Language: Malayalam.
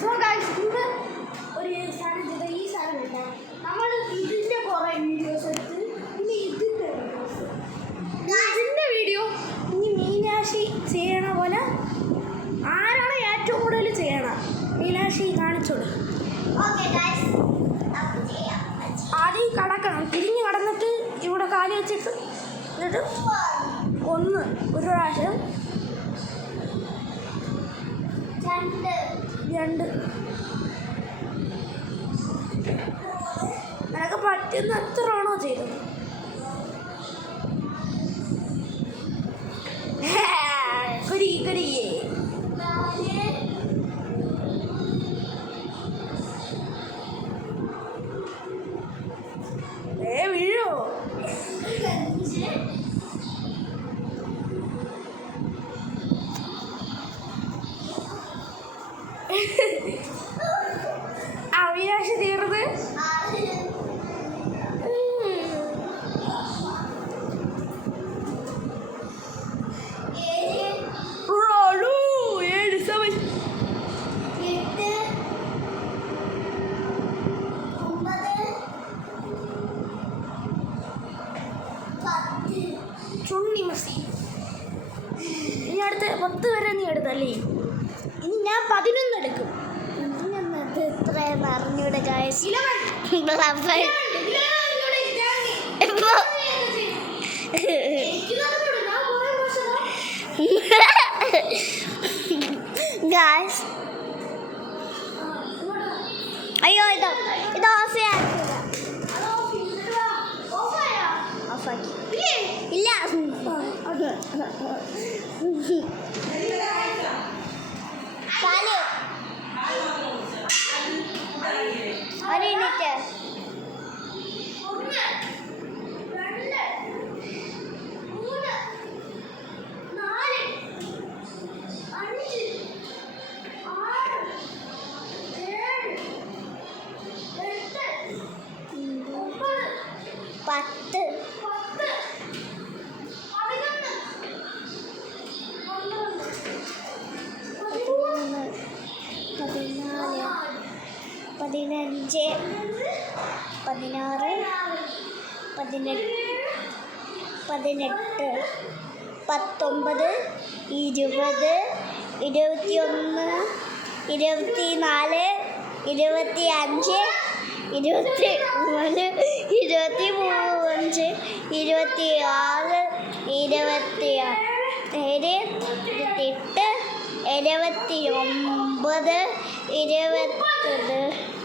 സോ ഗൈസ് ഇന്ന് ഒരു സാധനം ചെയ്ത ഈ സാധനം ഇല്ല നമ്മൾ ഇതിൻ്റെ കുറേ വീഡിയോസ് എടുത്ത് ഇനി ഇതിൻ്റെ വീഡിയോ ഇനി മീനാക്ഷി ചെയ്യണ പോലെ ആരാണ് ഏറ്റവും കൂടുതൽ ചെയ്യണം മീനാക്ഷി കാണിച്ചോളൂ. ആദ്യം കടക്കണം, തിരിഞ്ഞ് കടന്നിട്ട് ഇവിടെ കാല് വെച്ചിട്ട് എന്നിട്ട് ഒന്ന് ഒരു പ്രാവശ്യം രണ്ട് നിനക്ക് പറ്റുന്ന എത്രയാണോ ചെയ്തത്. കുരി കുരിയേ വീഴോ അവിനാശ തീർന്ന് ചുണ്ണി മസി ഇനി അടുത്ത് 10 വരെ നീ എടുത്തല്ലേ. ഇനി ഞാൻ 11 എടുക്കും. ഇത്രയും അറിഞ്ഞൂടെ ഗൈസ്. ഗൈസ് അയ്യോ ഇത് ഓഫ് ഓഫാക്കി ഇല്ല. കാല് ഒരു മിനിറ്റ്. പത്ത് 15 16 18 19 20 21 24 25 26 27 28 29 20